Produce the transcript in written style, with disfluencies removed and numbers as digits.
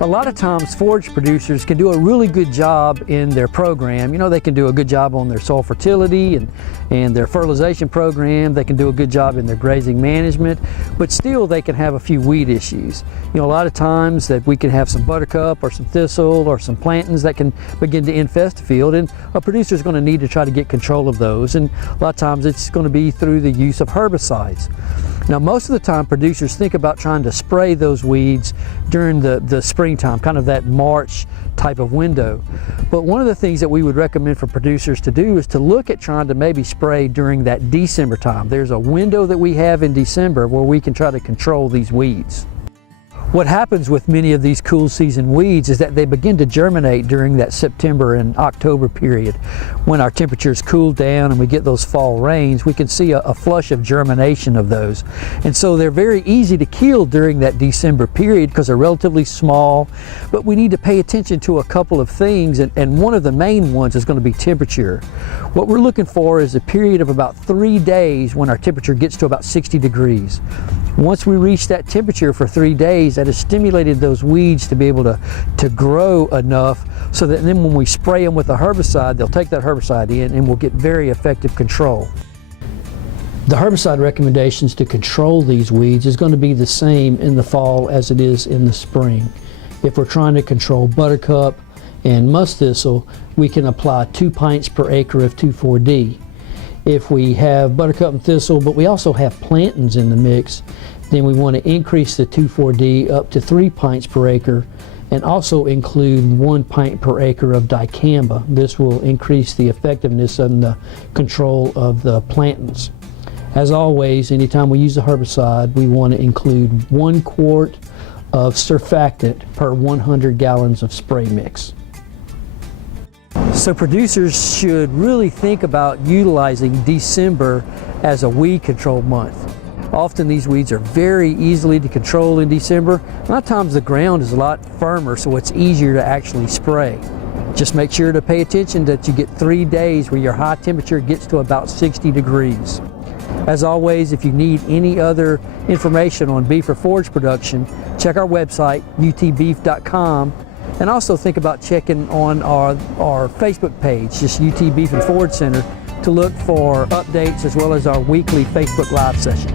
A lot of times forage producers can do a really good job in their program. You know, they can do a good job on their soil fertility and their fertilization program. They can do a good job in their grazing management, but still they can have a few weed issues. You know, a lot of times that we can have some buttercup or some thistle or some plantains that can begin to infest the field, and a producer is going to need to try to get control of those, and a lot of times it's going to be through the use of herbicides. Now, most of the time producers think about trying to spray those weeds during the springtime, kind of that March type of window. But one of the things that we would recommend for producers to do is to look at trying to maybe spray during that December time. There's a window that we have in December where we can try to control these weeds. What happens with many of these cool season weeds is that they begin to germinate during that September and October period. When our temperatures cool down and we get those fall rains, we can see a flush of germination of those. And so they're very easy to kill during that December period because they're relatively small, but we need to pay attention to a couple of things, and one of the main ones is going to be temperature. What we're looking for is a period of about 3 days when our temperature gets to about 60 degrees. Once we reach that temperature for 3 days, that has stimulated those weeds to be able to grow enough so that then when we spray them with a herbicide, they'll take that herbicide in and we'll get very effective control. The herbicide recommendations to control these weeds is going to be the same in the fall as it is in the spring. If we're trying to control buttercup and musk thistle, we can apply 2 pints per acre of 2,4-D. If we have buttercup and thistle, but we also have plantains in the mix, then we want to increase the 2,4-D up to 3 pints per acre and also include 1 pint per acre of dicamba. This will increase the effectiveness and the control of the plantains. As always, anytime we use a herbicide, we want to include 1 quart of surfactant per 100 gallons of spray mix. So producers should really think about utilizing December as a weed control month. Often these weeds are very easily to control in December. A lot of times the ground is a lot firmer, so it's easier to actually spray. Just make sure to pay attention that you get 3 days where your high temperature gets to about 60 degrees. As always, if you need any other information on beef or forage production, check our website, utbeef.com. And also think about checking on our Facebook page, just UT Beef and Forage Center, to look for updates as well as our weekly Facebook Live session.